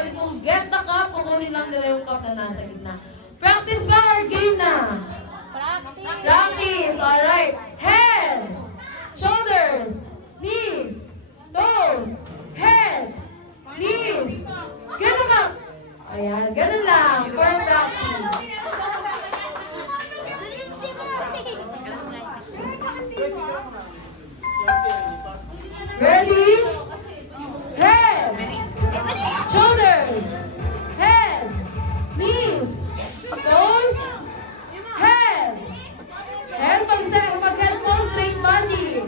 pwede pong get the cup, kukunin lang nila yung cup na nasa gitna. Practice ba or game na? Practice. Practice, alright. Head, shoulders, knees, toes, head, knees. Ganun ka. Ayan, ganun lang. For practice. Ready? Head, shoulders, head, knees, toes, head. Head, pag-head mo, straight body.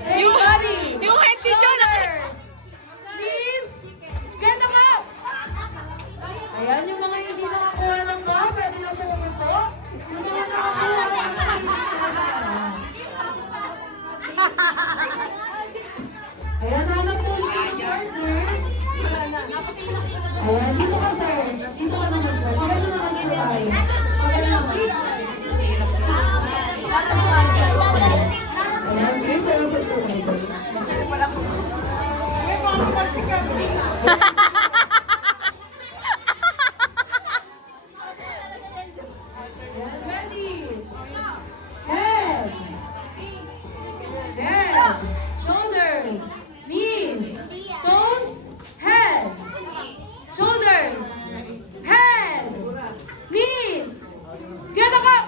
Straight body. Yung head ni John, Shoulders, knees, get them up. Ayan, yung mga hindi nakakuha ng cup, pwede na po umupo. Yung mga nakakuha ng ayan, hanap po yung partner. Ayan, dito ka sir. Dito ka naman po. Pagano naman po tayo. Pagano naman. Ayan, sige, pero sa po kayo. Ayan, ready. Head. Head. Shoulders. Knees. Toes. Head. Shoulders. Head. Knees. Get up.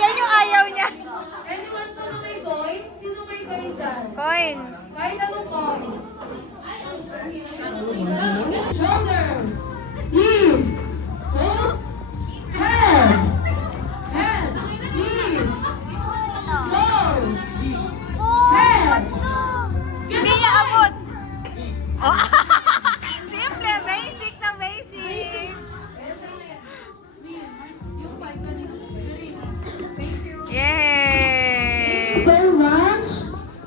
Yan yung ayaw niya. Anyone po na may coin? Sino may coin dyan? Coins.